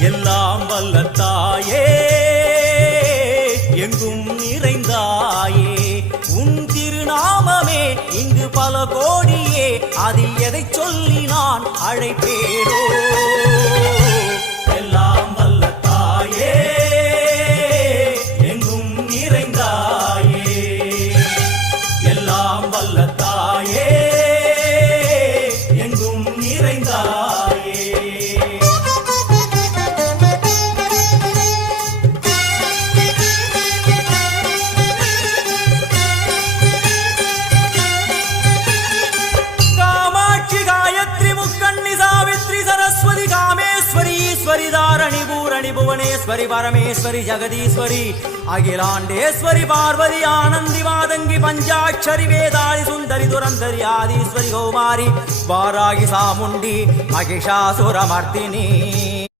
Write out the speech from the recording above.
எல்லாம் வல்ல தாயே எங்கும் நிறைந்தாயே உன் திருநாமமே இங்கு பல கோடியே அதில் எதை சொல்லி நான் அழைப்பேனோ எல்லாம் வல்ல தாயே எங்கும் நிறைந்தாயே எல்லாம் வல்ல தாயே எங்கும் நிறைந்தாயே தாரணி பூரணி புவனேஸ்வரி பரமேஸ்வரி ஜெகதீஸ்வரி அகிலாண்டேஸ்வரி பார்வதி ஆனந்தி மாதங்கி பஞ்சாட்சரி வேதாளி சுந்தரி துரந்தரி ஆதீஸ்வரி கௌமாரி வாராகி சாமுண்டி மகிஷாசுரமர்த்தினி